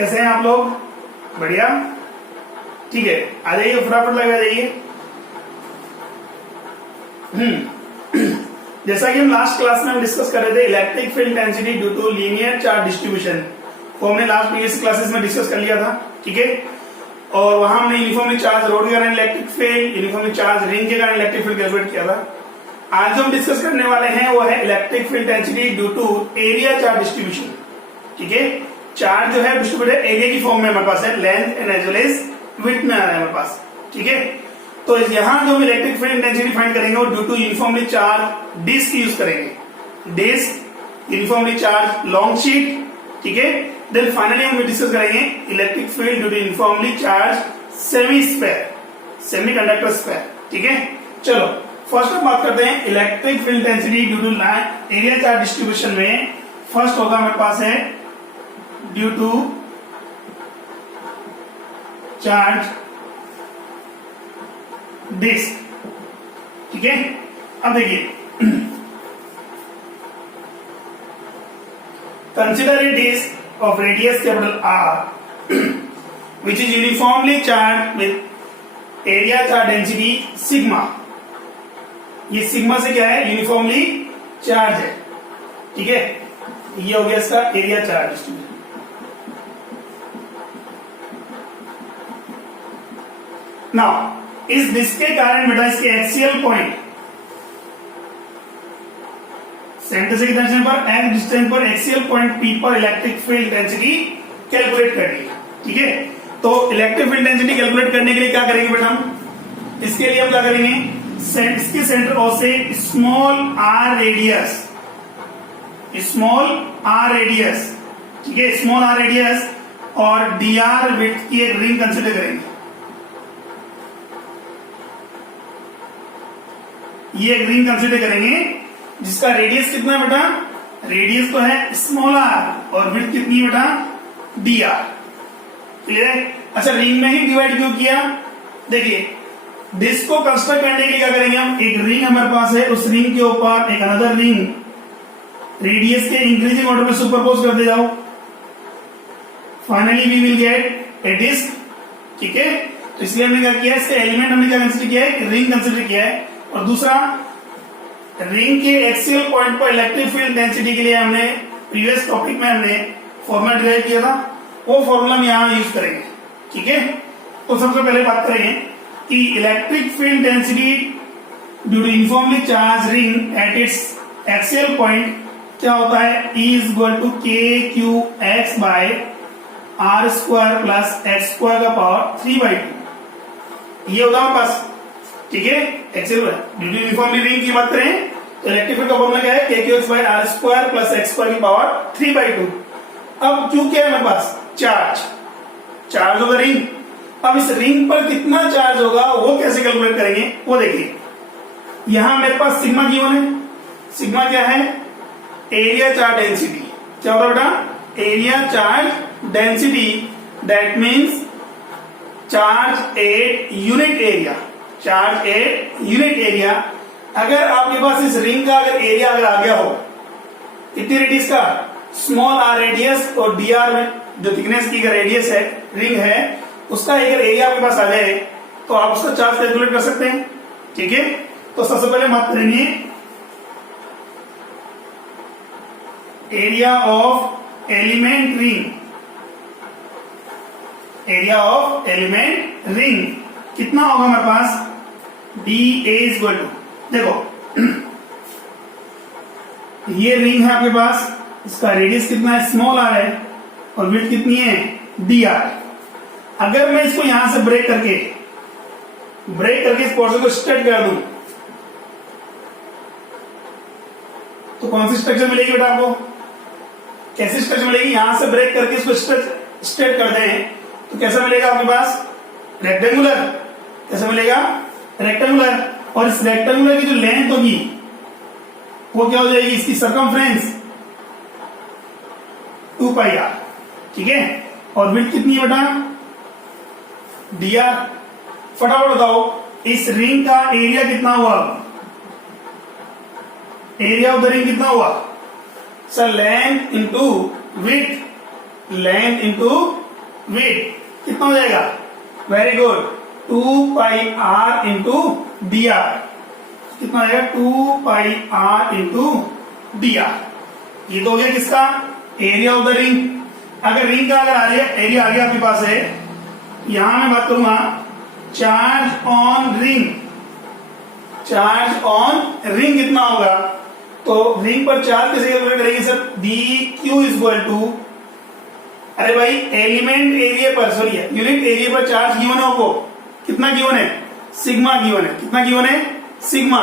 कैसे हैं आप लोग? बढ़िया, ठीक है। आ जाइए, फटाफट लगा जाइए। जैसा कि हम लास्ट क्लास में हम डिस्कस कर रहे थे electric field intensity due to linear charge distribution, वो हमने लास्ट प्रीवियस क्लासेस में डिस्कस कर लिया था, ठीक है। और वहां हमने यूनिफॉर्मली चार्ज रोड के कारण electric field, uniformly charge ring के कारण इलेक्ट्रिक फील्ड कैलकुलेट किया था। आज जो हम डिस्कस करने वाले हैं वो है electric field intensity due to area charge distribution, ठीक है। चार्ज जो है डिस्ट्रीब्यूटेड एरिया की फॉर्म में हमारे पास है, length and as well as width में आ रहा है हमारे पास, ठीक है। तो यहाँ जो हम इलेक्ट्रिक फील्ड इंटेंसिटी फाइंड करेंगे वो due to uniformly charge disc use करेंगे। Disc, uniformly charge long sheet, ठीक है। देन फाइनली हम डिस्कस करेंगे electric field due to uniformly charge semi sphere, semiconductor sphere, ठीक है। चलो फर्स्ट हम बात करते हैं electric field intensity due to area charge distribution में। फर्स्ट होगा हमारे पास है ड्यू टू चार्ज डिस्क, ठीक है। अब देखिए, consider a disc of radius capital R which is uniformly charged with area charge density sigma. ये सिग्मा से क्या है? यूनिफॉर्मली चार्ज है, ठीक है। ये हो गया इसका एरिया चार्ज डिस्ट्रीब्यूशन। नाउ इस डिस्क के कारण बेटा इसके एक्सियल पॉइंट सेंटर से कितना डिस्टेंस पर, एन डिस्टेंस पर एक्सियल पॉइंट पी पर इलेक्ट्रिक फील्ड इंटेंसिटी कैलकुलेट करनी है, ठीक है। तो इलेक्ट्रिक फील्ड इंटेंसिटी कैलकुलेट करने के लिए क्या करेंगे बेटा हम? इसके लिए हम क्या करेंगे, इसके सेंटर और से स्मॉल आर रेडियस, ठीक है, स्मॉल आर रेडियस और डी आर विड्थ की एक रिंग कंसिडर करेंगे। ये एक रिंग कंसिडर करेंगे जिसका रेडियस कितना है बेटा? रेडियस तो है स्मॉल आर और विड्थ कितनी है बेटा? डी आर, क्लियर है। अच्छा, रिंग में ही डिवाइड क्यों किया? देखिए, डिस्क को कंस्ट्रक्ट करने के लिए क्या करेंगे हम, एक रिंग हमारे पास है, उस रिंग के ऊपर एक अनदर रिंग रेडियस के इंक्रीजिंग ऑर्डर में सुपरपोज करते जाओ। Finally we will get a disc, ठीक है। तो इसलिए हमने क्या किया, इसके एलिमेंट हमने क्या कंसिडर किया है, रिंग कंसिडर किया है। और दूसरा, रिंग के एक्सियल पॉइंट पर इलेक्ट्रिक फील्ड डेंसिटी के लिए हमने प्रीवियस टॉपिक में हमने फॉर्मूला डिराइव किया था, वो फॉर्मूला हम यहां यूज करेंगे, ठीक है। तो सबसे पहले बात करेंगे कि electric field density due to uniformly charge ring at its axial point क्या होता है, E is equal to KQX by R square plus X square का पावर 3/2। ये होगा हमारे पास, ठीक है, axial due to uniformly ring की बात करें तो इलेक्ट्रिक फील्ड का फॉर्मूला क्या है, KQX by R square plus X square की पावर 3/2। अब क्यों क्या है हमारे पास, चार्ज होगा रिंग। अब इस रिंग पर कितना चार्ज होगा वो कैसे कैलकुलेट करेंगे वो देखिए। यहां मेरे पास सिग्मा गिवन है। सिग्मा क्या है, एरिया चार्ज डेंसिटी। क्या होता है बेटा, area charge density, that means charge at unit area, charge at unit area. अगर आपके पास इस रिंग का अगर एरिया अगर आ गया हो, कितनी रेडियस का, स्मॉल आर रेडियस और डी आर में जो थिकनेस की रेडियस है, रिंग है, उसका अगर एरिया आपके पास आ जाए तो आप उसका चार्ज कैलकुलेट कर सकते हैं, ठीक है। तो सबसे पहले बात करेंगे area of element ring. Area of element ring कितना होगा हमारे पास, d a is equal to, देखो ये रिंग है आपके पास, इसका रेडियस कितना है, स्मॉल आर है, और विड्थ कितनी है, डी आर। अगर मैं इसको यहां से ब्रेक करके इस पोर्शन को स्ट्रेट कर दूं तो कौन सी स्ट्रक्चर मिलेगी बेटा आपको, कैसी स्ट्रक्चर मिलेगी? यहां से ब्रेक करके इसको स्ट्रेट कर दें तो कैसा मिलेगा आपके पास, रेक्टेंगुलर। कैसा मिलेगा, रेक्टेंगुलर। और इस रेक्टेंगुलर की जो लेंथ होगी वो क्या हो जाएगी, इसकी सरकमफ्रेंस 2πr, ठीक है। और विड्थ कितनी है बेटा, dr। फटाफट बताओ इस रिंग का एरिया कितना हुआ, एरिया ऑफ द रिंग कितना हुआ sir, length into width, length into width कितना हो जाएगा, very good, 2 pi are into D r, कितना आएगा 2 pi are into D r. ये तो हो गया किसका, एरिया ऑफ द रिंग। अगर रिंग का अगर एरिया आ गया आपके पास है, यहां मैं बात करूंगा charge on ring, charge on ring कितना होगा, तो रिंग पर चार्ज कैसे कैलकुलेट करेंगे sir, d q is equal to, अरे भाई एलिमेंट एरिया पर, सॉरी यूनिट एरिया पर चार्ज गिवन है आपको, कितना गिवन है, सिग्मा गिवन है, कितना गिवन है, सिग्मा।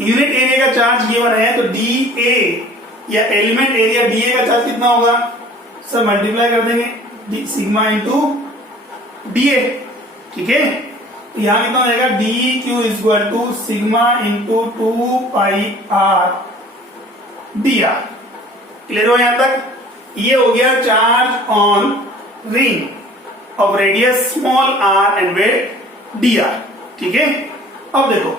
यूनिट एरिया का चार्ज गिवन है तो डी ए या एलिमेंट एरिया डी ए का चार्ज कितना होगा सर, मल्टीप्लाई कर देंगे सिग्मा इंटू डी ए, ठीक है। तो यहां कितना हो जाएगा, d q is equal to sigma into 2 pi r d are. Clear हो यहां तक, ये हो गया charge on ring of radius small are and width d r, ठीक है। अब देखो,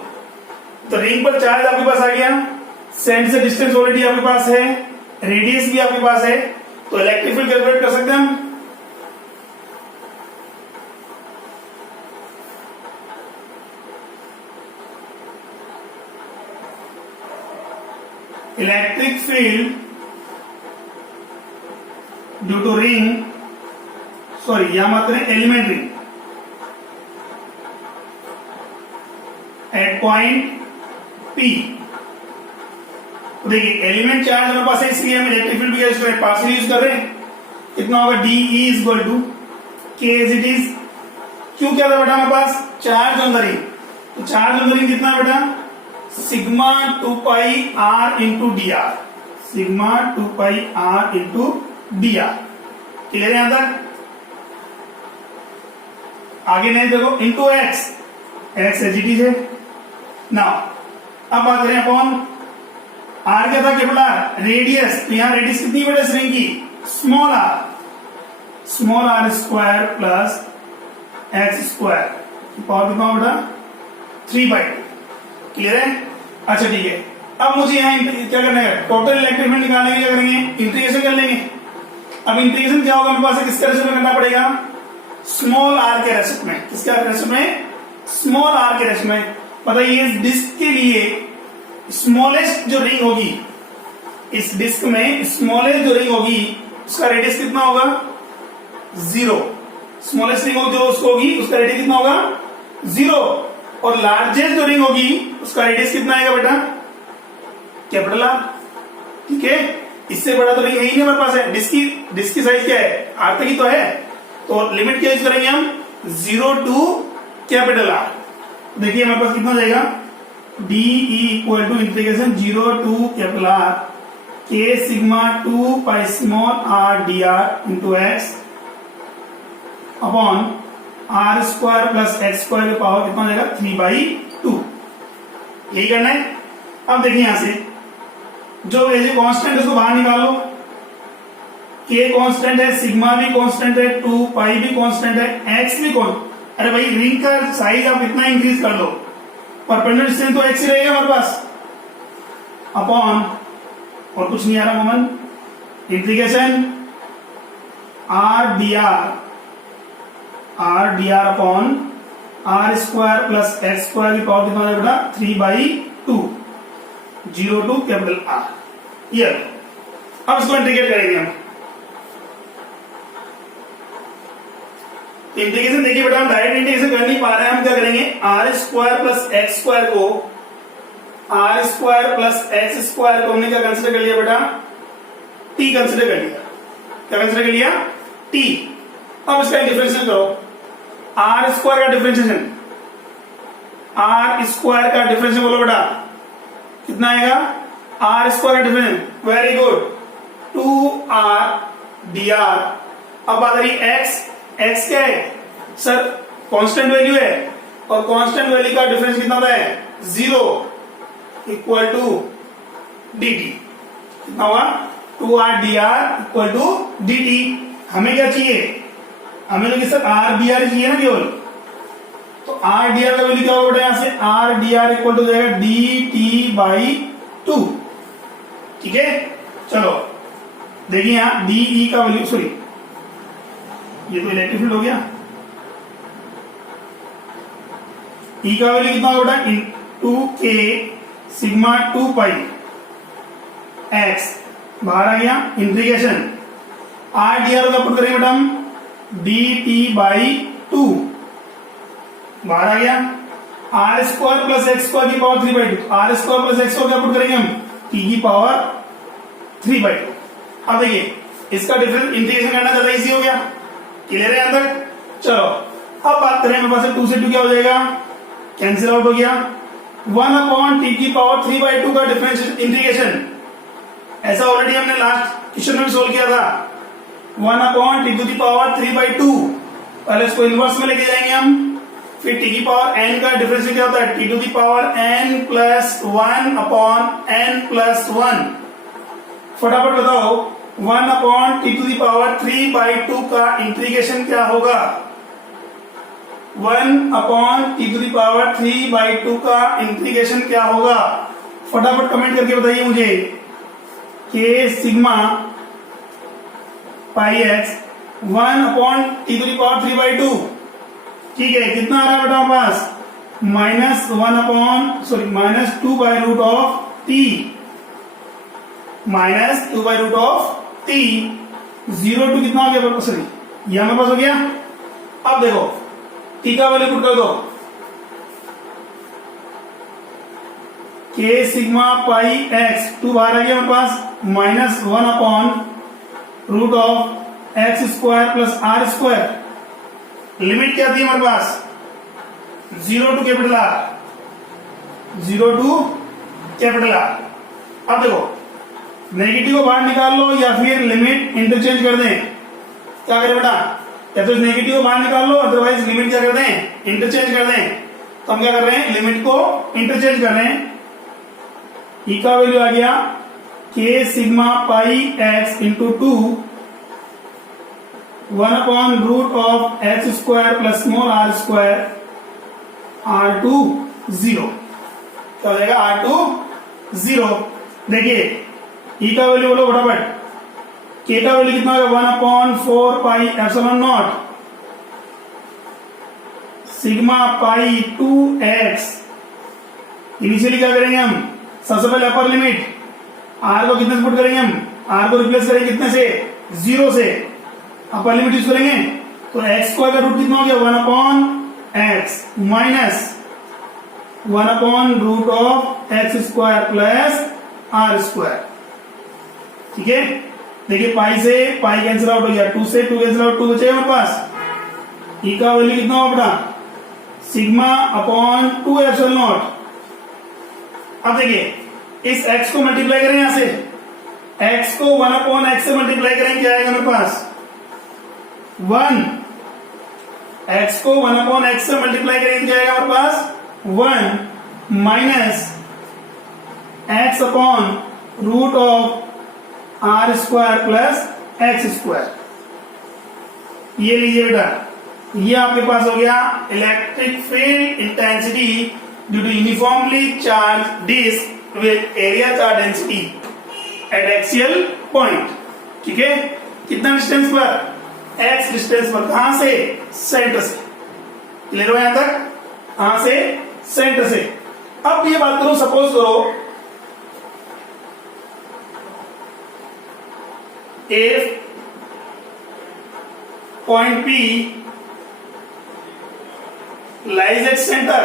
तो रिंग पर चार्ज आपके पास आ गया, सेंटर से डिस्टेंस ऑलरेडी आपके पास है, रेडियस भी आपके पास है, तो इलेक्ट्रिक फील्ड कैलकुलेट कर सकते हैं हम। Electric field due to ring, sorry यहां मत करें, element ring at point P। देखिए एलिमेंट चार्ज हमारे पास है, इसलिए हम इलेक्ट्रिक फील्ड भी यूज कर रहे हैं, पार्शियल यूज कर रहे हैं। कितना होगा, D E is equal to K as it is, क्यों क्या था बेटा हमारे पास, चार्ज ऑन द रिंग, तो चार्ज ऑन द रिंग कितना है बेटा, sigma 2 pi are into D R, sigma 2 pi are into D R. Clear है यहां तक, आगे नहीं देखो, into X, X as it is है। नाउ अब बात करें अपॉन आर, क्या था कैपिटल आर, रेडियस, तो यहां रेडियस कितनी बेटा इस रिंग की, small R, small R square plus x square, power कितना बेटा 3/2। क्लियर है, अच्छा ठीक है। अब मुझे यहाँ क्या करना है, टोटल इलेक्ट्रिक फील्ड निकालने के लिए क्या करेंगे, इंटीग्रेशन कर लेंगे। अब इंटीग्रेशन क्या होगा मेरे पास, किसके रेशो में करना पड़ेगा, स्मॉल आर के रेशो में, किसका रेशो में, स्मॉल आर के रेशो में। बताइए इस डिस्क के लिए स्मॉलेस्ट जो रिंग होगी, इस डिस्क में स्मॉलेस्ट जो रिंग होगी उसका रेडियस कितना होगा, 0। स्मॉलेस्ट रिंग जो उसको होगी उसका रेडियस कितना होगा, 0। और लार्जेस्ट जो रिंग होगी उसका रेडियस कितना आएगा बेटा, कैपिटल आर, ठीक है। इससे बड़ा तो रिंग है ही नहीं हमारे पास है, डिस्क की साइज क्या है, आर तक ही तो है, तो लिमिट क्या यूज करेंगे हम, 0 टू कैपिटल आर। देखिए हमारे पास कितना हो जाएगा, d e equal to integration 0 to capital R के sigma 2 pi small r d r into x upon are square plus x square का पावर कितना हो जाएगा, 3/2। यही करना है। अब देखिए यहां से जो वैल्यू कांस्टेंट है उसको बाहर निकालो, के कांस्टेंट है, सिग्मा भी कांस्टेंट है, 2 पाई भी कांस्टेंट है, एक्स भी कांस्टेंट। अरे भाई रिंग का साइज आप इतना इंक्रीज कर दो, परपेंडिकुलर डिस्टेंस तो एक्स ही रहेगा हमारे पास, अपॉन और कुछ नहीं आ रहा मोमन, integration r d r upon are square plus x square की पावर कितना बेटा, 3/2, 0 टू कैपिटल आर। ये अब इसको इंटीग्रेट करेंगे हम। इंटीग्रेशन देखिए बेटा, हम डायरेक्ट इंटीग्रेशन कर नहीं पा रहे हैं, हम क्या करेंगे, r square plus x square को, r square plus x square को हमने क्या कंसिडर कर लिया बेटा, टी कंसिडर कर लिया। क्या कंसिडर कर लिया, टी। अब इसका डिफरेंशिएशन करो, आर स्क्वायर का डिफरेंशिएशन, आर स्क्वायर का डिफरेंशिएशन बोलो बेटा, कितना आएगा, आर स्क्वायर का differentiation, very good, 2r dr। अब बात आ रही एक्स, एक्स क्या है सर, कांस्टेंट वैल्यू है, और कांस्टेंट वैल्यू का डिफरेंस कितना होता है, 0 इक्वल टू dt। कितना होगा, 2r dr equal to dt। हमें क्या चाहिए, हमें लगे सर r dr चाहिए ना केवल, तो r dr का वैल्यू क्या होगा बेटा, यहां से r dr इक्वल टू जाएगा dt/2, ठीक है। चलो देखिए यहां de का वैल्यू, सॉरी ये तो इलेक्ट्रिक फील्ड हो गया। ई का वैल्यू कितना होगा बेटा, to k sigma 2 pi x बाहर आ गया, इंटीग्रेशन आर डी आर का पुट करेंगे बेटा हम, डी टी बाई 2 बाहर आ गया, r square plus x square की power 3/2, r square plus x square क्या पुट करेंगे हम, टी की पावर 3/2। अब देखिए इसका डिफरेंस इंटीग्रेशन करना ज्यादा इजी हो गया, क्लियर है यहां तक। चलो अब बात करें, मेरे पास 2 से 2 क्या हो जाएगा, कैंसिल आउट हो गया, 1 अपॉन टी की पावर 3/2 का डिफरेंस इंटीग्रेशन, ऐसा ऑलरेडी हमने लास्ट क्वेश्चन में भी सोल्व किया था, 1 upon T to the power 3/2, पहले इसको इनवर्स में लेके जाएंगे हम, फिर टी की पावर n का डिफरेंस क्या होता है, T to the power n plus 1 upon n plus 1। फटाफट बताओ 1 upon T to the power 3/2 का इंटीग्रेशन क्या होगा, 1 upon T to the power 3/2 का इंटीग्रेशन क्या होगा, फटाफट कमेंट करके बताइए मुझे। K sigma pi X 1 upon T to the power 3/2, ठीक है, कितना आ रहा है बेटा हमारे पास, -1 upon sorry -2 by root of T, -2 by root of T, 0 to कितना हो गया, सॉरी ये हमारे पास हो गया। अब देखो टी का वैल्यू पुट कर दो, के सिग्मा पाई एक्स 2 बाहर आ गया हमारे पास, -1 upon root of X square plus are square, limit क्या थी हमारे पास, 0 to capital R, 0 to capital R. अब देखो नेगेटिव को बाहर निकाल लो या फिर लिमिट इंटरचेंज कर दें, क्या करें बेटा, या तो नेगेटिव को बाहर निकाल लो, अदरवाइज लिमिट क्या कर दें, इंटरचेंज कर दें। तो हम क्या कर रहे हैं, लिमिट को इंटरचेंज कर रहे हैं। ई का वैल्यू आ गया K sigma pi X into 2 1 upon root of X square plus small R square R2 0, क्या हो जाएगा, R2 0। देखिए ई का वैल्यू बोलो फटाफट, के का वैल्यू कितना होगा, 1 upon 4 pi epsilon naught sigma pi 2x। Initially क्या करेंगे हम, सबसे पहले अपर लिमिट आर को कितने से पुट करेंगे हम, आर को रिप्लेस करेंगे कितने से, 0 से, अपर लिमिट यूज करेंगे तो एक्स स्क्वायर का रूट कितना हो गया, 1 upon X minus 1 upon root of X square plus are square, ठीक है। देखिए पाई से पाई कैंसिल आउट हो गया, 2 से 2 कैंसिल आउट, 2 बचे हमारे पास। ई का वैल्यू कितना होगा बेटा, सिग्मा अपॉन 2 एप्सिलॉन नॉट। अब देखिए इस x को मल्टीप्लाई करें, यहां से x को 1 अपॉन x से मल्टीप्लाई करें, क्या आएगा मेरे पास 1, x को 1 अपॉन x से मल्टीप्लाई करें क्या आएगा हमारे पास 1 minus x upon root of R square plus x square. ये लीजिए बेटा, ये आपके पास हो गया electric field intensity due to uniformly charge disc with area charge density at axial point, ठीक है। कितना डिस्टेंस पर, x डिस्टेंस पर, कहां से, सेंटर से, क्लियर हो यहां तक, कहां से, सेंटर से। अब ये बात करो, सपोज करो if point P lies at center,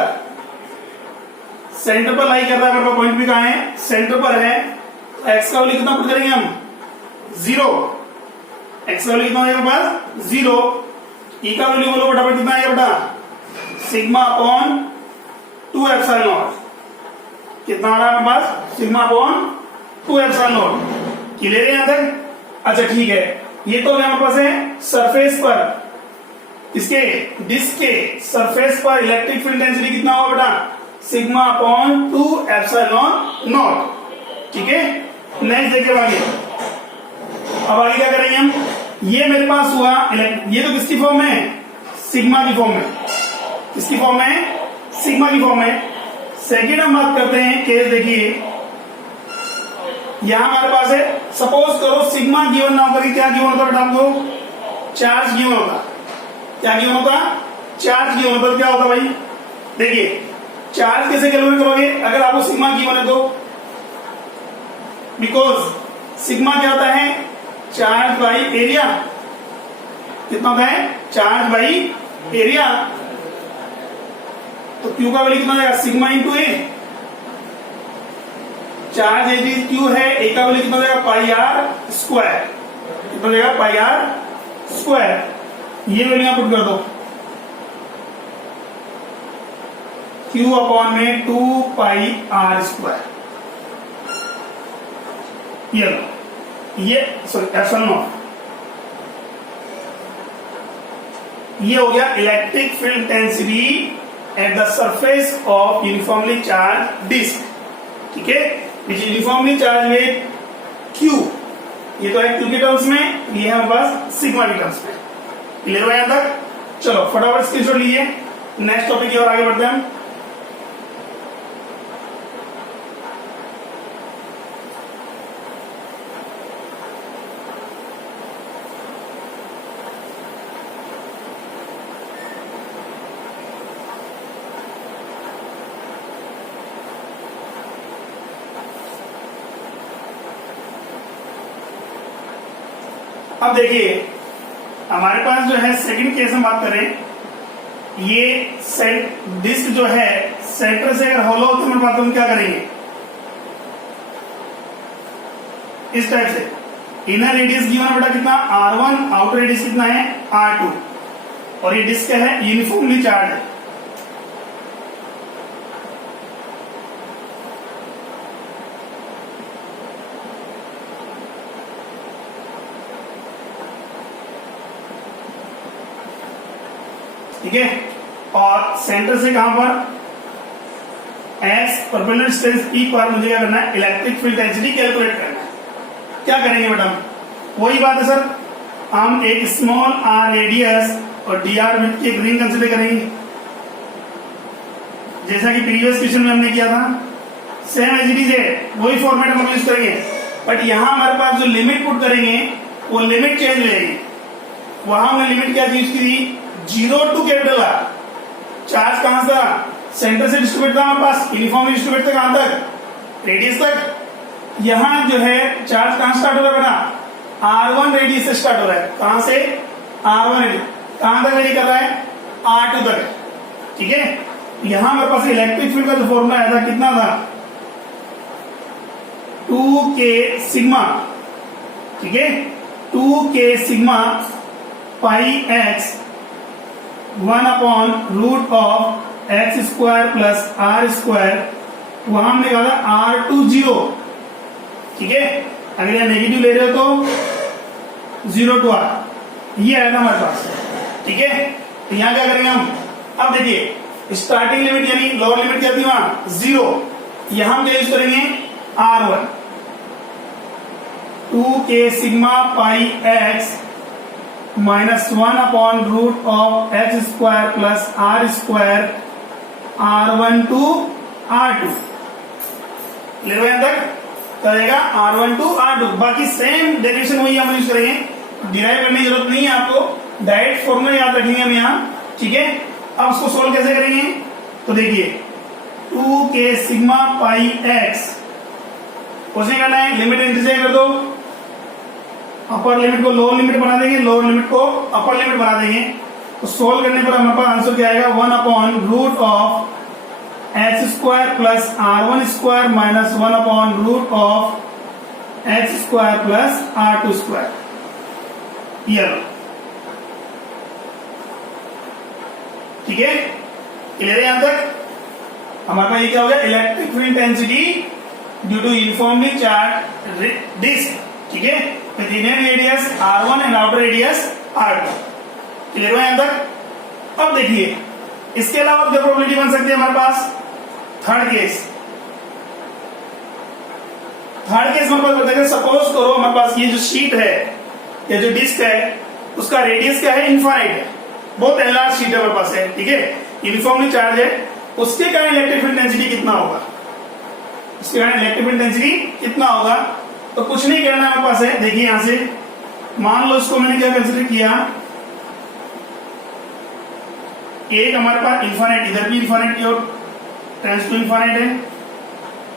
centre पर लाई कर रहा है मेरे पास, पॉइंट P कहां है, सेंटर पर है, तो x का वैल्यू कितना पुट करेंगे हम 0, x का वैल्यू कितना आएगा मेरे पास 0। ई का वैल्यू बोलो फटाफट कितना आएगा बेटा, सिग्मा अपॉन 2 एप्सिलॉन नॉट, कितना आ रहा है हमारे पास, sigma upon 2 epsilon naught, clear है यहां तक। अच्छा ठीक है, ये तो हमारे पास है सरफेस पर, इसके डिस्क के सरफेस पर इलेक्ट्रिक फील्ड डेंसिटी कितना होगा बेटा, सिग्मा अपॉन 2 एप्सिलॉन नॉट, ठीक है। नेक्स्ट देखिए आगे, अब आगे क्या करेंगे हम, ये मेरे पास हुआ, ये तो किसकी फॉर्म है, सिग्मा की फॉर्म में, किसकी फॉर्म है, सिग्मा की फॉर्म में। सेकेंड हम बात करते हैं केस, देखिए यहां हमारे पास है, सपोज करो सिग्मा गिवन ना होकर क्या गिवन होता बेटा हमको, चार्ज गिवन होता, क्या गिवन होता, चार्ज गिवन होता, क्या होता भाई, देखिए चार्ज कैसे कैलकुलेट करोगे अगर आपको सिग्मा गिवन है तो, बिकॉज सिग्मा क्या होता है, चार्ज बाई एरिया, कितना होता है, चार्ज बाई एरिया, तो क्यू का वैल्यू कितना जाएगा, sigma into A, charge as is Q है, ए का वैल्यू कितना जाएगा, पाई आर स्क्वायर, कितना जाएगा, पाई आर स्क्वायर, ये वैल्यू यहां पुट कर दो, क्यू अपॉन में 2 पाई आर स्क्वायर, ये सॉरी एप्सिलॉन नॉट, ये हो गया electric field intensity at the surface of uniformly charge disc, ठीक है, which uniformly charge with Q, ये तो है क्यू के टर्म्स में, ये है हमारे पास सिग्मा के टर्म्स में, क्लियर हुआ यहां तक। चलो फटाफट स्क्रीनशॉट लीजिए, नेक्स्ट टॉपिक की ओर आगे बढ़ते हैं हम। अब देखिए हमारे पास जो है सेकंड केस हम बात करें, ये डिस्क जो है सेंटर से अगर हॉलो होते हैं बात हम क्या करेंगे, इस टाइप से, इनर रेडियस गिवन है बेटा कितना R1, आउटर रेडियस कितना है R2, और ये डिस्क है यूनिफॉर्मली चार्ज है, ठीक है, और सेंटर से कहां पर एक्स परपेंडिकुलर डिस्टेंस ई पर मुझे क्या करना है, इलेक्ट्रिक फील्ड डेंसिटी कैलकुलेट करना है। क्या करेंगे मैडम, वही बात है सर, हम एक स्मॉल आर रेडियस और डी आर विड्थ की एक रिंग कंसीडर करेंगे, जैसा कि प्रीवियस क्वेश्चन में हमने किया था, सेम एज इट इज है, वही फॉर्मेट हम यूज करेंगे, बट यहां हमारे पास जो लिमिट पुट करेंगे वो लिमिट चेंज हो जाएगी। वहां हमने लिमिट क्या यूज की थी, 0 टू कैपिटल आर, चार्ज कहां था, सेंटर से डिस्ट्रीब्यूट था हमारे पास, यूनिफॉर्मली डिस्ट्रीब्यूट था कहां तक, रेडियस तक, यहां जो है चार्ज कहां स्टार्ट हो रहा है बेटा, R1 रेडियस से स्टार्ट हो रहा है, कहां से, R1 रेडियस, कहां तक वेरी कर रहा है, R2 तक, ठीक है। यहां हमारे पास इलेक्ट्रिक फील्ड का जो फॉर्मूला आया था कितना था, 2k सिग्मा, ठीक है, 2k sigma pi X 1 upon root of X square plus are square, वहां हमने कहा था R2 0, ठीक है, अगर यहां नेगेटिव ले रहे हो तो 0 टू आर, ये आया था हमारे पास, ठीक है। तो यहां क्या करेंगे हम, अब देखिए स्टार्टिंग लिमिट यानी लोअर लिमिट क्या थी वहां 0, यहां हम क्या यूज करेंगे R1, 2k sigma pi X minus 1 upon root of X square plus are square R1 to R2, ले रहे तक करेगा R1 टू R2, बाकी सेम डेरिवेशन वही हम यूज करेंगे, डिराइव करने की जरूरत नहीं है आपको, डायरेक्ट फॉर्मूला याद रखेंगे हम यहाँ, ठीक है। अब उसको सोल्व कैसे करेंगे, तो देखिए 2k सिग्मा पाई एक्स, कुछ नहीं करना है, लिमिट इंटीजर कर दो, अपर लिमिट को लोअर लिमिट बना देंगे, लोअर लिमिट को अपर लिमिट बना देंगे, तो सोल्व करने पर हमारे पास आंसर क्या आएगा, 1 upon root of X square plus R1 square minus 1 upon root of X square plus R2 square, ये ठीक है, क्लियर है यहां तक। हमारे पास ये क्या हो गया, electric field intensity due to uniformly charge disc, ठीक है, with inner radius R1 and outer radius R2, clear हुआ यहां तक। अब देखिए इसके अलावा क्या प्रोबेबिलिटी बन सकती है हमारे पास, थर्ड केस हमारे पास बताएगा, सपोज करो हमारे पास ये जो शीट है या जो डिस्क है उसका रेडियस क्या है, इनफाइनाइट है, बहुत एलार्ज शीट है हमारे पास है, ठीक है, यूनिफॉर्मली चार्ज है, उसके कारण इलेक्ट्रिक फील्ड डेंसिटी कितना होगा, उसके कारण इलेक्ट्रिक फील्ड डेंसिटी कितना होगा, तो कुछ नहीं करना हमारे पास है, देखिए यहां से मान लो इसको मैंने क्या कंसिडर किया, एक हमारे पास इन्फाइनाइट, इधर भी इन्फाइनाइट की ओर टेंस टू इन्फाइनाइट है,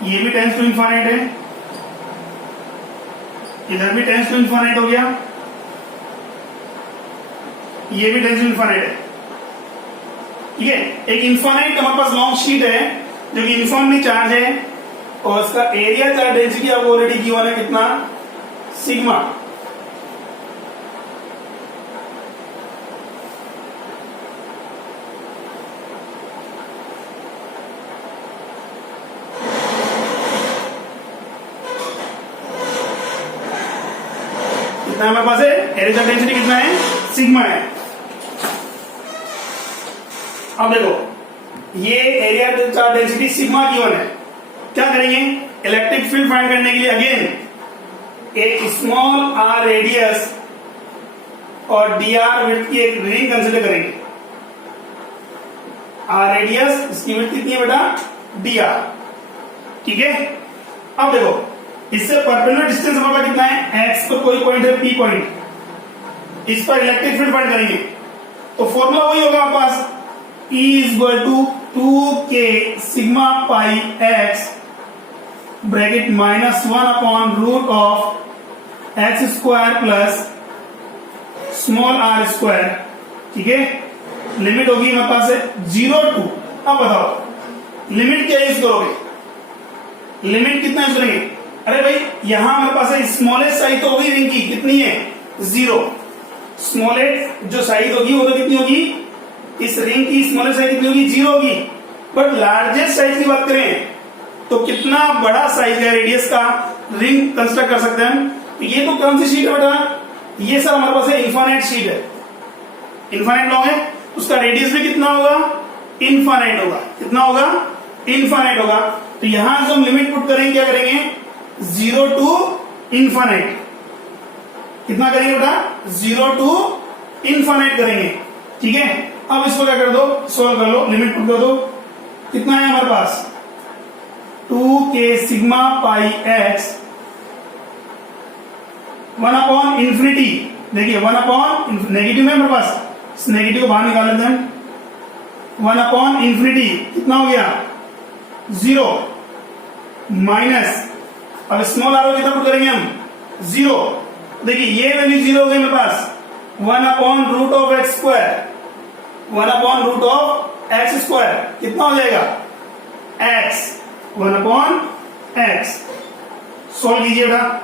ये भी टेंस टू इन्फाइनाइट है, इधर भी टेंस टू इन्फाइनाइट हो गया, ये भी टेंस टू इन्फाइनाइट है। ठीक है, एक इन्फाइनाइट हमारे पास लॉन्ग शीट है जो कि यूनिफॉर्मली चार्ज है और उसका एरिया चार्ज डेंसिटी आपको ऑलरेडी गिवन है कितना, सिग्मा। कितना हमारे पास है, एरिया चार्ज डेंसिटी कितना है, सिग्मा है। अब देखो ये area charge density sigma given है, क्या करेंगे, इलेक्ट्रिक फील्ड फाइंड करने के लिए अगेन एक स्मॉल आर रेडियस और डी आर विड्थ की एक रिंग कंसिडर करेंगे। आर रेडियस, इसकी विड्थ कितनी है बेटा, डी आर। ठीक है, अब देखो इससे परपेंडिकुलर डिस्टेंस हमारे पास कितना है, एक्स पर कोई पॉइंट है, पी पॉइंट, इस पर इलेक्ट्रिक फील्ड फाइंड करेंगे तो फॉर्मूला वही होगा हमारे पास, E is equal to 2k sigma pi x bracket minus 1 upon root of x square plus small r square। ठीक है, लिमिट होगी हमारे पास है 0 to, अब बताओ लिमिट क्या यूज करोगे, लिमिट कितना यूज करेंगे, अरे भाई यहां हमारे पास है स्मॉलेस्ट साइज तो होगी रिंग की, कितनी है, 0। स्मॉलेस्ट जो साइज होगी वो तो कितनी होगी, इस रिंग की स्मॉलेस्ट साइज कितनी होगी, 0 होगी। बट लार्जेस्ट साइज की बात करें तो कितना बड़ा साइज है रेडियस का रिंग कंस्ट्रक्ट कर सकते हैं हम। तो ये तो कौन सी शीट है बेटा, ये सब हमारे पास है इन्फाइनाइट शीट है, इन्फाइनाइट लॉन्ग है, उसका रेडियस भी कितना होगा, इन्फाइनाइट होगा, कितना होगा, इन्फाइनाइट होगा। तो यहां जो हम लिमिट पुट करेंगे क्या करेंगे, 0 टू इन्फाइनाइट, कितना करेंगे बेटा, 0 टू इन्फाइनाइट करेंगे। ठीक है, अब इसको क्या कर दो, सोल्व कर लो, लिमिट पुट कर दो, कितना है हमारे पास, 2k sigma pi x 1 upon infinity, देखिए 1 अपॉन नेगेटिव है हमारे पास, इस नेगेटिव को बाहर निकाल लेते हैं, 1 अपॉन इंफिनिटी कितना हो गया, 0 माइनस, अब स्मॉल आर कितना पुट करेंगे हम, 0। देखिए ये वैल्यू 0 हो गई मेरे पास, 1 upon root of X square, 1 upon root of X square कितना हो जाएगा, x, 1 अपॉन एक्स। सोल्व कीजिए बेटा,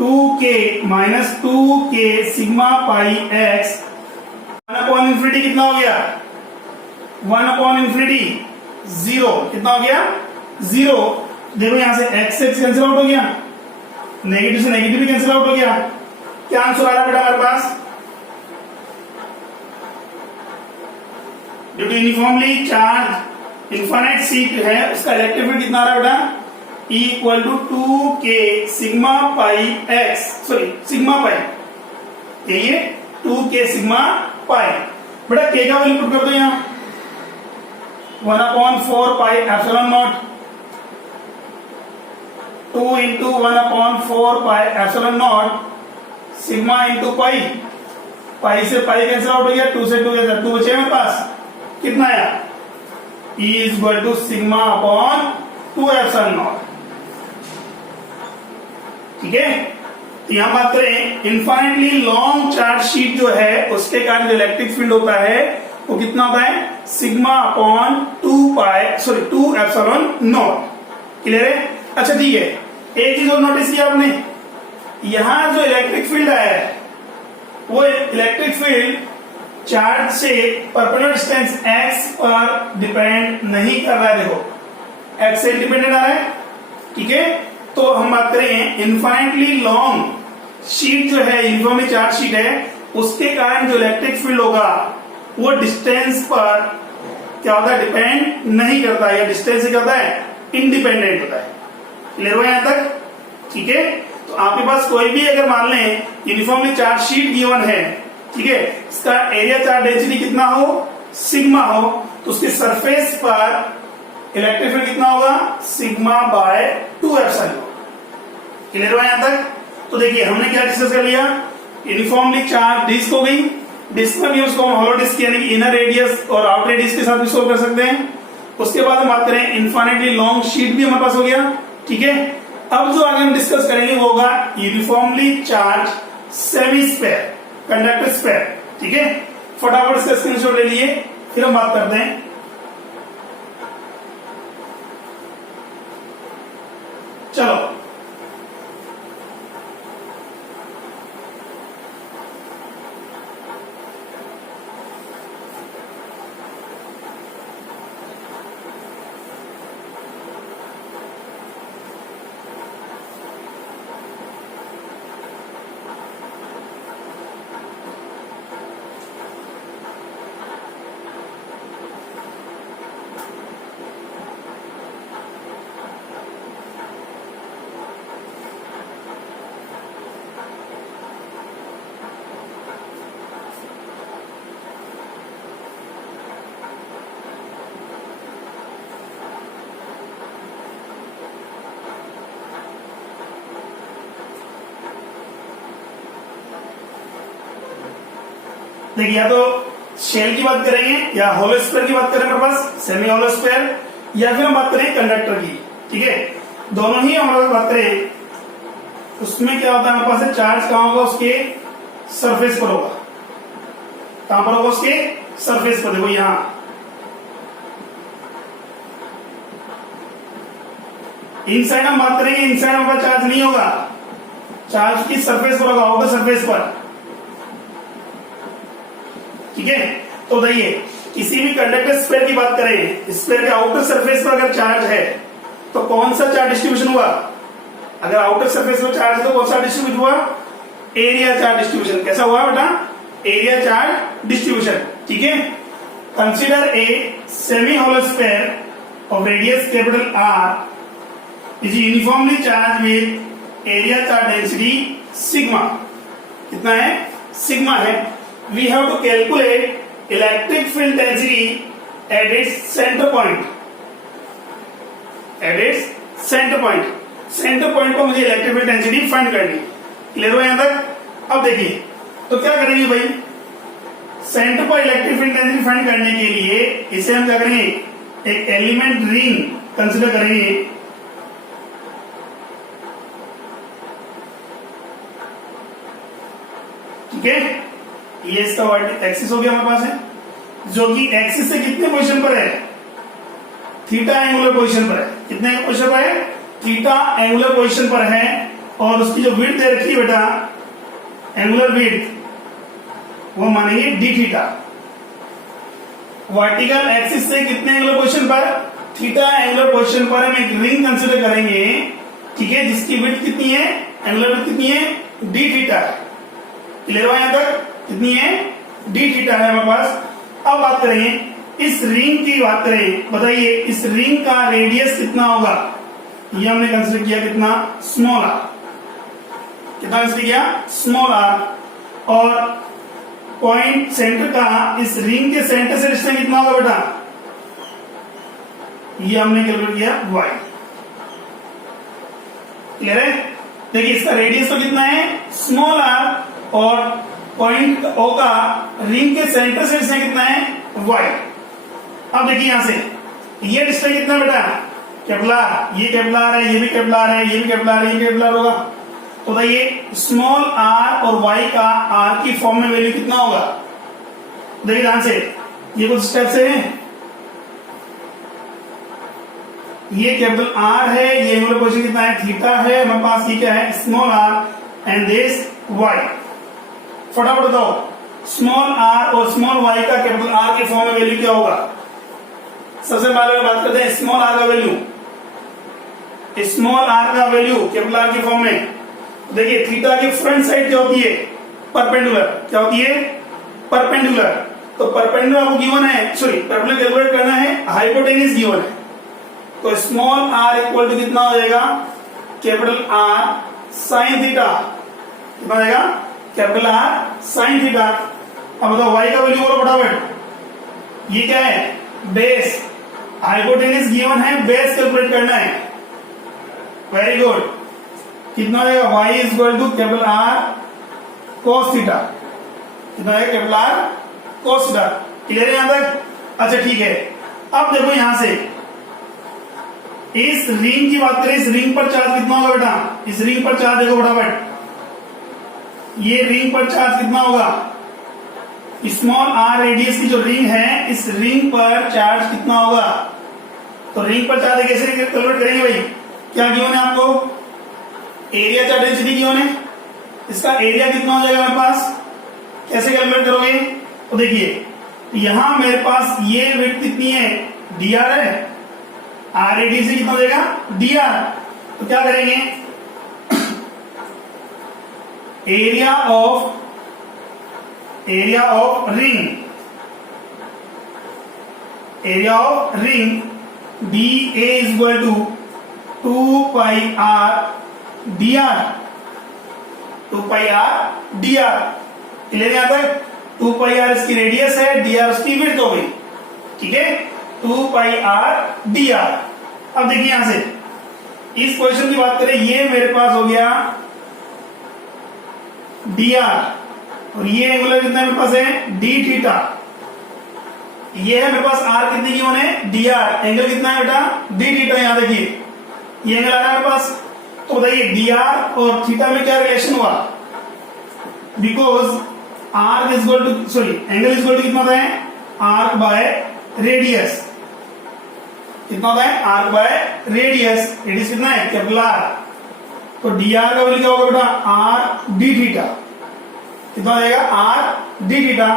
2k minus 2k sigma pi x 1 upon infinity कितना हो गया, 1 अपॉन इंफिनिटी 0, कितना हो गया, 0। देखो यहां से x से x कैंसिल आउट हो गया, नेगेटिव से नेगेटिव भी कैंसिल आउट हो गया, क्या आंसर आ रहा है बेटा हमारे पास, जो यूनिफॉर्मली चार्ज इन्फाइनाइट शीट है उसका इलेक्ट्रिक फील्ड कितना आ रहा है बेटा, E equal to 2k sigma pi x, sorry sigma pi, ये 2k सिग्मा पाई। बेटा k का वैल्यू पुट कर दो यहां, 1 upon 4 pi epsilon naught, 2 into 1 upon 4 pi epsilon naught sigma into pi, pi से पाई कैंसिल आउट हो गया, 2 से 2 कैंसिल, 2 बचे मेरे पास, कितना आया, E is equal to sigma upon 2 epsilon naught. ठीक है, तो यहां बात करें इन्फाइनाइटली लॉन्ग चार्ज शीट जो है उसके कारण जो इलेक्ट्रिक फील्ड होता है वो कितना होता है, sigma upon 2 epsilon naught. Clear है, अच्छा ठीक है, एक चीज और नोटिस किया आपने, यहां जो इलेक्ट्रिक फील्ड है वो इलेक्ट्रिक फील्ड चार्ज से परपेंडिकुलर डिस्टेंस x पर डिपेंड नहीं कर रहा है, देखो x से इंडिपेंडेंट आ रहा है। ठीक है, तो हम बात करें इन्फाइनाइटली लॉन्ग शीट जो है, यूनिफॉर्मली चार्ज शीट है, उसके कारण जो इलेक्ट्रिक फील्ड होगा वो डिस्टेंस पर क्या होता है, डिपेंड नहीं करता है, या डिस्टेंस से करता है, इंडिपेंडेंट होता है। क्लियर हुआ यहां तक, ठीक है। तो आपके पास कोई भी अगर मान लें यूनिफॉर्मली चार्ज शीट गिवन है, ठीक है, इसका एरिया चार्ज डेंसिटी कितना हो, सिग्मा हो, तो उसके सरफेस पर इलेक्ट्रिक फील्ड कितना होगा, सिग्मा बाय 2 एप्सिलॉन। क्लियर हुआ यहां तक। तो देखिए हमने क्या डिस्कस कर लिया, यूनिफॉर्मली चार्ज डिस्क हो गई, डिस्क में भी उसको हम हॉलो डिस्क यानी कि इनर रेडियस और आउटर रेडियस के साथ भी सोल्व कर सकते हैं। उसके बाद हम बात करें इनफाइनाइटली लॉन्ग शीट भी हमारे पास हो गया, ठीक है। अब जो आगे हम डिस्कस करेंगे वो होगा uniformly charge semi sphere conductor sphere, ठीक है। फटाफट इसका स्क्रीनशॉट ले लिए, फिर हम बात करते हैं। चलो देखिए, या तो शेल की बात करेंगे या होलो स्फीयर की बात करें हमारे पास सेमी होलो स्फीयर, या फिर हम बात करें कंडक्टर की, ठीक है। दोनों ही हमारे पास बात करें, उसमें क्या होता है हमारे पास चार्ज कहां होगा, उसके सरफेस पर होगा। कहां पर होगा, उसके सरफेस पर। देखो यहां इनसाइड हम बात करेंगे, इनसाइड हमारे पास चार्ज नहीं होगा, चार्ज की सरफेस पर होगा, आउटर सरफेस पर, ठीक है। तो बताइए, किसी भी कंडक्टर स्फीयर की बात करें, स्फीयर के आउटर सरफेस पर अगर चार्ज है तो कौन सा चार्ज डिस्ट्रीब्यूशन हुआ? अगर आउटर सरफेस पर चार्ज है तो कौन सा डिस्ट्रीब्यूट हुआ? Area charge distribution. कैसा हुआ बेटा? एरिया चार्ज डिस्ट्रीब्यूशन, ठीक है। Consider a semi hollow sphere of radius capital R is uniformly charge with area charge density sigma. कितना है? सिग्मा है। We have to calculate electric field density at its center point. At its center point. Center point पर मुझे electric field density find करनी। Clear हो यहां तक? अब देखिए, तो क्या करेंगे भाई, सेंटर पर इलेक्ट्रिक फील्ड डेंसिटी फाइंड करने के लिए इसे हम क्या करेंगे, एक एलिमेंट रिंग कंसिडर करेंगे। ठीक है, ये इसका एक्सिस हो गया हमारे पास है, जो कि एक्सिस से कितने पोजीशन पर है? थीटा एंगुलर पोजीशन पर है। कितने पोजीशन पर है? थीटा एंगुलर पोजीशन पर है। और उसकी जो विड्थ दे रखी है बेटा, एंगुलर विड्थ, वो मानेंगे डी थीटा। वर्टिकल एक्सिस से कितने एंगुलर पोजीशन पर? थीटा एंगुलर पोजीशन पर हम एक रिंग कंसिडर करेंगे, ठीक है, जिसकी विड्थ कितनी है, एंगुलर विड्थ कितनी है, डी थीटा। क्लियर हुआ यहां तक? कितनी है? डी थीटा है हमारे पास। अब बात करेंगे इस रिंग की, बात करें, बताइए इस रिंग का रेडियस कितना होगा? ये हमने कंसिडर किया कितना, स्मॉल आर। कितना कंसिडर किया? Small R. और पॉइंट सेंटर का इस रिंग के सेंटर से डिस्टेंस कितना होगा बेटा? ये हमने कैलकुलेट किया y। क्लियर है? देखिए इसका रेडियस तो कितना है, स्मॉल आर, और पॉइंट O का रिंग के सेंटर से डिस्टेंस कितना है, y। अब देखिए यहां से ये डिस्टेंस कितना बेटा, कैपिटल आर। ये कैपिटल आर है, ये भी कैपिटल आर है, ये भी कैपिटल आर है, ये भी कैपिटल आर होगा। तो बताइए स्मॉल आर और y का r की फॉर्म में वैल्यू कितना होगा? देखिए ध्यान से, ये कुछ स्टेप्स है, ये कैपिटल आर है, ये एंगुलर पोजीशन कितना है, थीटा है हमारे पास, ये क्या है, small are and this y। फटाफट बताओ, स्मॉल आर और स्मॉल y का कैपिटल आर के फॉर्म में वैल्यू क्या होगा? सबसे पहले बात करते हैं स्मॉल आर का वैल्यू। स्मॉल आर का वैल्यू कैपिटल आर के फॉर्म में, देखिए थीटा की फ्रंट साइड क्या होती है, परपेंडिकुलर। क्या होती है? परपेंडिकुलर। तो परपेंडिकुलर आपको गिवन है, सॉरी परपेंडिकुलर कैलकुलेट करना है, हाइपोटेन्यूज गिवन है। तो स्मॉल आर इक्वल टू कितना हो जाएगा, कैपिटल आर साइन थीटा। कितना हो जाएगा? Capital R sine theta. अब बताओ y का वैल्यू बोलो फटाफट। ये क्या है? बेस। हाइपोटेन्यूज गिवन है, बेस कैलकुलेट करना है। Very good. कितना हो जाएगा? y is equal to capital R cos theta. कितना है capital R cos theta. Clear है यहां तक? अच्छा ठीक है, अब देखो यहां से इस रिंग की बात करें, इस रिंग पर चार्ज कितना होगा बेटा? इस रिंग पर चार्ज देखो फटाफट, ये रिंग पर चार्ज कितना होगा? स्मॉल आर रेडियस की जो रिंग है, इस रिंग पर चार्ज कितना होगा? तो रिंग पर चार्ज कैसे कैलकुलेट करेंगे भाई? क्या गिवन है आपको? एरिया चार्ज डेंसिटी गिवन है, इसका एरिया कितना हो जाएगा मेरे पास? कैसे कैलकुलेट करोगे? तो देखिए यहां मेरे पास ये विड्थ कितनी है? dr है, आर रेडियस से कितना हो जाएगा? dr। तो क्या करेंगे, area of ring dA is equal to 2 pi r dr, 2 pi r dr। Clear यहां तक? 2 पाई r इसकी रेडियस है, dr उसकी विड्थ हो गई, ठीक है? 2 पाई r dr। अब देखिए यहां से इस क्वेश्चन की बात करें, ये मेरे पास हो गया dr और ये एंगुलर कितना मेरे पास है? d theta. ये है मेरे पास r कितने की होने? dr। एंगल कितना है बेटा? d theta. यहां देखिए ये एंगल आ रहा है मेरे पास, तो बताइए dr और थीटा में क्या रिलेशन हुआ? Because arc is equal to sorry angle is equal to कितना होता है? Arc by radius. कितना होता है? Arc by radius. रेडियस कितना है? Capital R. तो dr का वैल्यू क्या होगा बेटा? R D theta. कितना हो जाएगा? R D theta.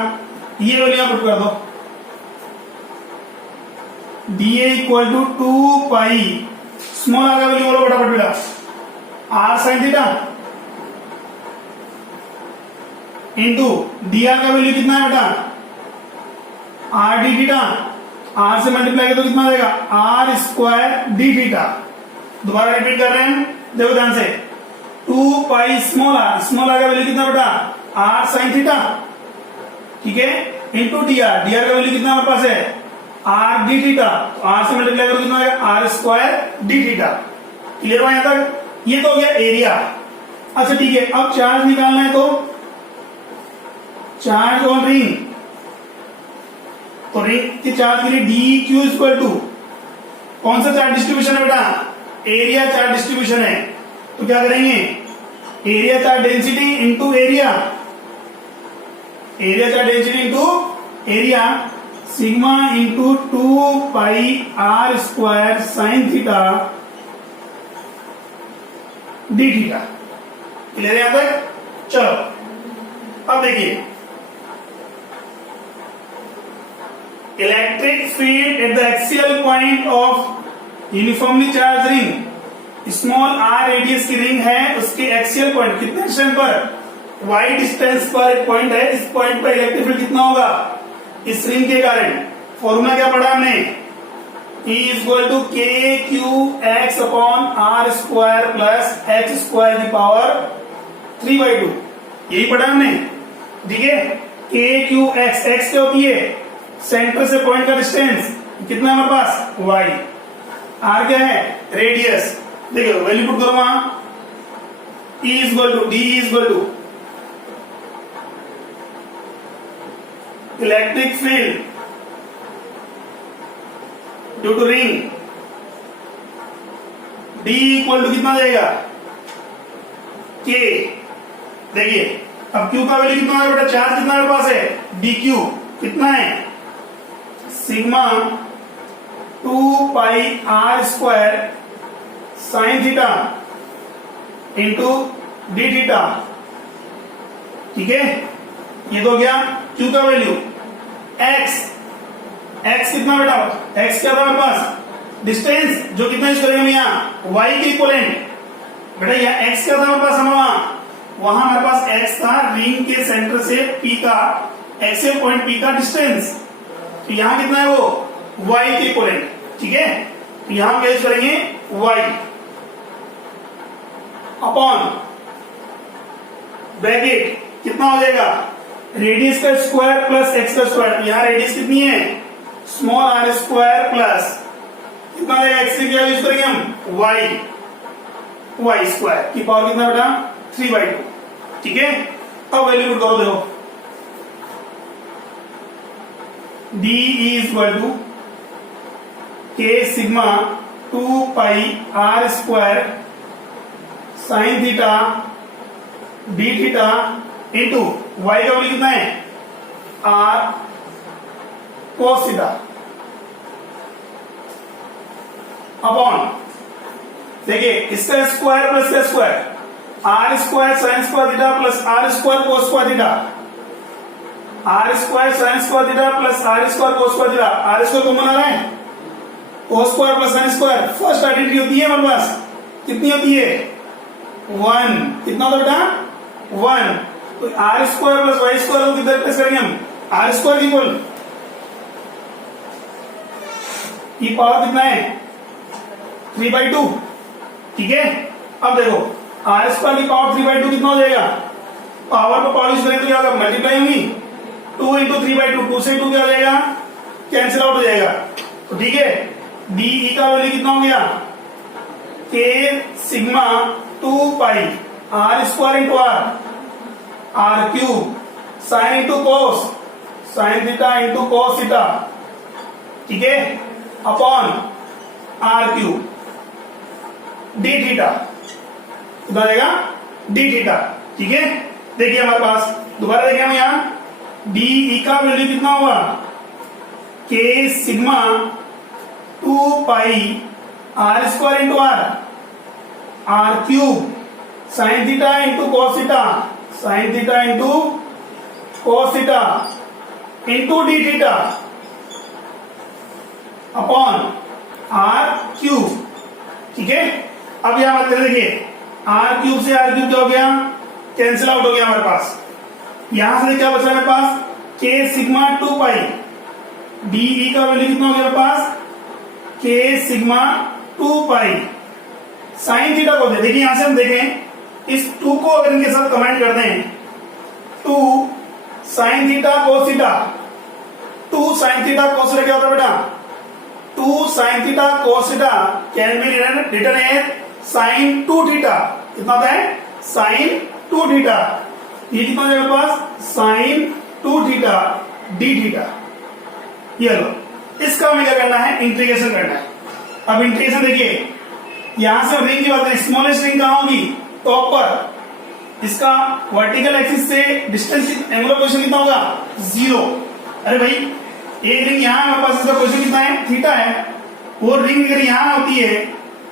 ये वैल्यू यहां पुट कर दो, dA equal to 2 pi small R का वैल्यू बोलो फटाफट बेटा, R sine theta into dr का वैल्यू कितना है बेटा? R D theta. आर से मल्टीप्लाई करो तो कितना आएगा? R square D theta. दोबारा रिपीट कर रहे हैं, देखो ध्यान से, 2 पाई स्मॉल आर का वैल्यू कितना बेटा? आर साइन थीटा, ठीक है, इंटू dr। dr का वैल्यू कितना हमारे पास है? R D theta. तो आर से मल्टीप्लाई करो कितना आएगा? R square D theta. Clear हुआ यहां तक? ये तो हो गया एरिया। अच्छा ठीक है, अब चार्ज निकालना है, तो चार्ज ऑन रिंग, तो रिंग के चार्ज के लिए डी क्यू इक्वल टू कौन सा चार्ज डिस्ट्रीब्यूशन है बेटा? एरिया चार्ज डिस्ट्रीब्यूशन है। तो क्या करेंगे? Area charge density into area, area charge density into area, sigma into 2 pi are square sine theta D theta. Clear है यहां तक? चलो अब देखिए, electric field at the axial point of uniformly charge ring, small R radius की ring है, उसके axial point कितने डिस्टेंस पर? y डिस्टेंस पर एक पॉइंट है, इस पॉइंट पर इलेक्ट्रिक फील्ड कितना होगा इस रिंग के कारण? फॉर्मूला क्या पढ़ा हमने? E is equal to K Q X upon are square plus x square की पावर 3/2, यही पढ़ा हमने, ठीक है? के क्यू एक्स, एक्स क्या होती है? सेंटर से पॉइंट का डिस्टेंस, कितना है हमारे पास? y। r क्या है? रेडियस। देखो वैल्यू पुट करो वहां, E is equal to D is equal to electric field due to ring, D equal to कितना जाएगा? K। देखिए अब Q का वैल्यू कितना है बेटा? चार्ज कितना मेरे पास है? dq कितना है? Sigma 2 pi are square sine theta into D theta, ठीक है? ये तो हो गया Q का वैल्यू। x कितना बेटा? x क्या था हमारे पास? डिस्टेंस, जो कितना यूज करेंगे हम यहाँ? y के इक्वलेंट। बेटा यहाँ x क्या था हमारे पास? हम वहां हमारे पास x था रिंग के सेंटर से p का एक्सियल पॉइंट p का डिस्टेंस, तो यहाँ कितना है वो? y के इक्वलेंट, ठीक है? तो यहां क्या यूज करेंगे? y अपॉन ब्रैकेट कितना हो जाएगा? रेडियस का स्क्वायर प्लस एक्स का स्क्वायर। यहाँ रेडियस कितनी है? स्मॉल आर स्क्वायर प्लस कितना देगा? एक्स की क्या यूज करेंगे हम? वाई स्क्वायर की पावर कितना बेटा? 3/2, ठीक है? अब वैल्यू पुट करो, देखो d is equal to k sigma 2 pi are square sine theta D theta into y का वैल्यू कितना है आर कोस थीटा अपॉन देखिए इसका स्क्वायर प्लस का square r square sine square theta plus are square cos square theta r square sine square theta plus are square cos square theta r square common आ रहा है cos square plus sine square first identity होती है हमारे पास कितनी होती है 1 कितना होता बेटा 1 तो R square plus Y square को किधर प्लेस करेंगे हम आर स्क्वायर इक्वल की पावर कितना है 3/2 ठीक है अब देखो आर स्क्वायर की पावर 3/2 कितना हो जाएगा पावर को पावर यूज करेंगे तो क्या होगा मल्टीप्लाई होगी 2 इंटू 3/2 2 से 2 क्या हो जाएगा कैंसिल आउट हो जाएगा तो ठीक है डी ई का वैल्यू कितना हो गया K sigma 2 pi are square into R cube sine into cos sine theta into cos theta ठीक है upon R cube D theta कितना आएगा डी थीटा ठीक है देखिए हमारे पास दोबारा देखिए हम यहां डी ई का वैल्यू कितना होगा K sigma 2 pi are square into R cube sine theta into cos theta sine theta into cos theta into D theta upon R cube ठीक है अब यहां बात करें देखिए आर क्यूब से आर क्यूब क्या हो गया कैंसिल आउट हो गया हमारे पास यहां से क्या बचा हमारे पास के सिग्मा 2 पाई डीई का वैल्यू कितना हो गया हमारे पास के सिग्मा 2 पाई साइन थीटा को देखिए यहां से हम देखें इस 2 को अगर इनके साथ कमेंट कर दें 2 sine theta cos theta 2 sine theta cos theta क्या होता है बेटा 2 sine theta cos theta can be written as sine 2 theta कितना होता है साइन 2 थीटा ये कितना हो जाएगा पास साइन 2 थीटा डी थीटा ये लो इसका हमें क्या करना है इंटीग्रेशन करना है अब इंटीग्रेशन देखिए यहां से रिंग की बात करें स्मॉलेस्ट रिंग कहां होगी टॉप पर इसका वर्टिकल एक्सिस से डिस्टेंस एंगुलर पोजीशन कितना होगा 0 अरे भाई एक रिंग यहां हमारे पास इसका पोजीशन कितना है थीटा है वो रिंग अगर यहां होती है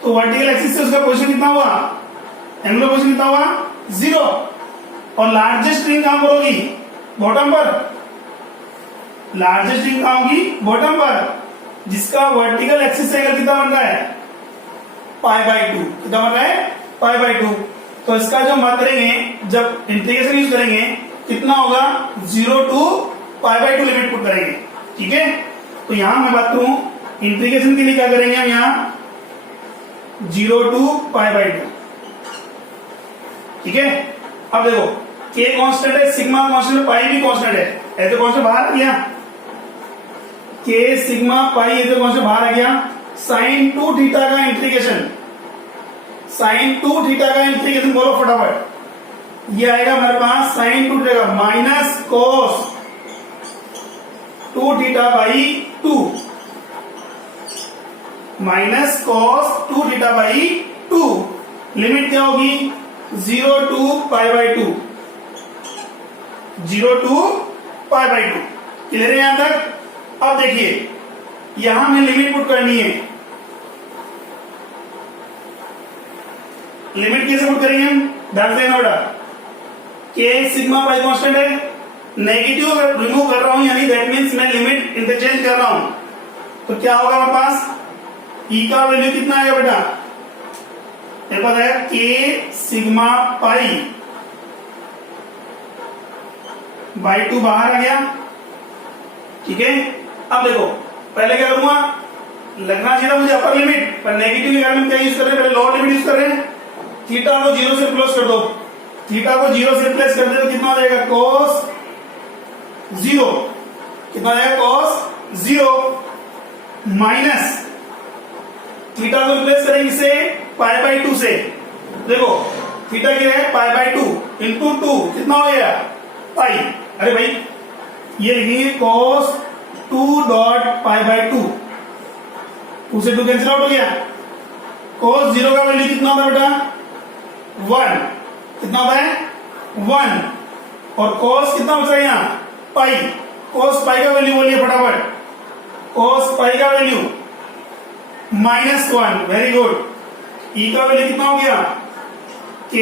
तो वर्टिकल एक्सिस से उसका पोजीशन कितना हुआ एंगुलर पोजीशन कितना हुआ 0 और लार्जेस्ट रिंग कहां पर होगी बॉटम पर लार्जेस्ट रिंग कहां होगी बॉटम पर जिसका वर्टिकल एक्सिस एंगल कितना बन रहा है π/2 कितना बन रहा है π/2 तो इसका जो मान करेंगे जब इंटीग्रेशन यूज करेंगे कितना होगा 0 to π/2 लिमिट पुट करेंगे ठीक है तो यहां मैं बात करूं इंटीग्रेशन के लिए क्या करेंगे हम यहां 0 to π/2 ठीक है अब देखो k कांस्टेंट है सिग्मा कांस्टेंट है पाई भी कांस्टेंट है ऐसे कांस्टेंट बाहर आ गया k सिग्मा पाई ऐसे कांस्टेंट बाहर आ गया साइन 2 थीटा का इंटीग्रेशन साइन 2 थीटा का इंटीग्रेशन बोलो फटाफट ये आएगा हमारे पास साइन 2 थीटा का minus cos 2 theta by 2 minus cos 2 theta by 2 limit क्या होगी 0 to π/2 0 to π/2 क्लियर है यहां तक अब देखिए यहां हमें लिमिट पुट करनी है लिमिट कैसे पुट करेंगे हम ध्यान से नोट के सिग्मा पाई कांस्टेंट है नेगेटिव रिमूव कर रहा हूं यानी दैट मींस मैं लिमिट इंटरचेंज कर रहा हूं तो क्या होगा हमारे पास ई का वैल्यू कितना आएगा बेटा मेरे पास है के सिग्मा पाई बाई 2 बाहर आ गया ठीक है अब देखो पहले क्या करूंगा लगना चाहिए मुझे अपर लिमिट पर नेगेटिव के कारण क्या यूज कर रहे हैं पहले लोअर लिमिट यूज कर रहे हैं थीटा को 0 से रिप्लेस कर दो थीटा को 0 से रिप्लेस कर दे तो कितना हो जाएगा cos 0 कितना हो जाएगा cos 0 माइनस थीटा को रिप्लेस करेंगे इसे π/2 से देखो थीटा क्या है π/2 इंटू 2 कितना हो गया पाई अरे भाई ये लिखेंगे cos 2.π/2, 2 से 2 कैंसिल आउट हो गया। cos 0 का वैल्यू कितना होता है बेटा 1, कितना होता है 1, और cos कितना बचा है यहाँ पाई, cos पाई का वैल्यू बोलिए फटाफट, cos पाई का वैल्यू -1, वेरी गुड। e का वैल्यू कितना हो गया, k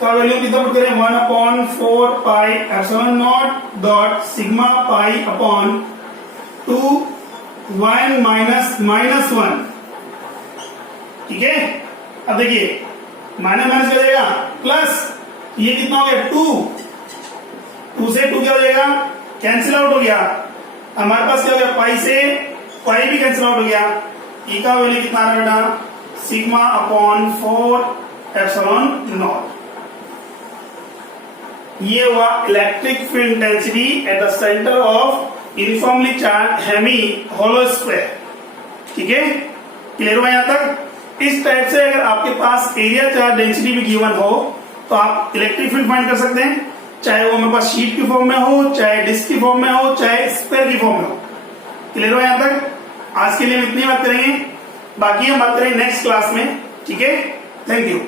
का वैल्यू कितना पुट करें 1/4πε0 डॉट सिग्मा पाई अपॉन 2 1 -1, ठीक है। अब देखिए माइनस माइनस क्या हो जाएगा प्लस, ये कितना हो गया 2 से 2 क्या हो जाएगा कैंसिल आउट हो गया। हमारे पास क्या हो गया पाई से पाई भी कैंसिल आउट हो गया। ई का वैल्यू कितना आ रहा है बेटा सिग्मा अपॉन 4ε0। ये हुआ electric field intensity at the centre of uniformly charge hemi hollow square, ठीक है। क्लियर हुआ यहां तक। इस टाइप से अगर आपके पास एरिया चार्ज डेंसिटी भी गिवन हो तो आप इलेक्ट्रिक फील्ड फाइंड कर सकते हैं, चाहे वो मेरे पास शीट की फॉर्म में हो, चाहे डिस्क की फॉर्म में हो, चाहे स्क्वायर की फॉर्म में हो। क्लियर हुआ यहां तक। आज के लिए हम इतनी बात करेंगे, बाकी हम बात करेंगे नेक्स्ट क्लास में, ठीक है। Thank you.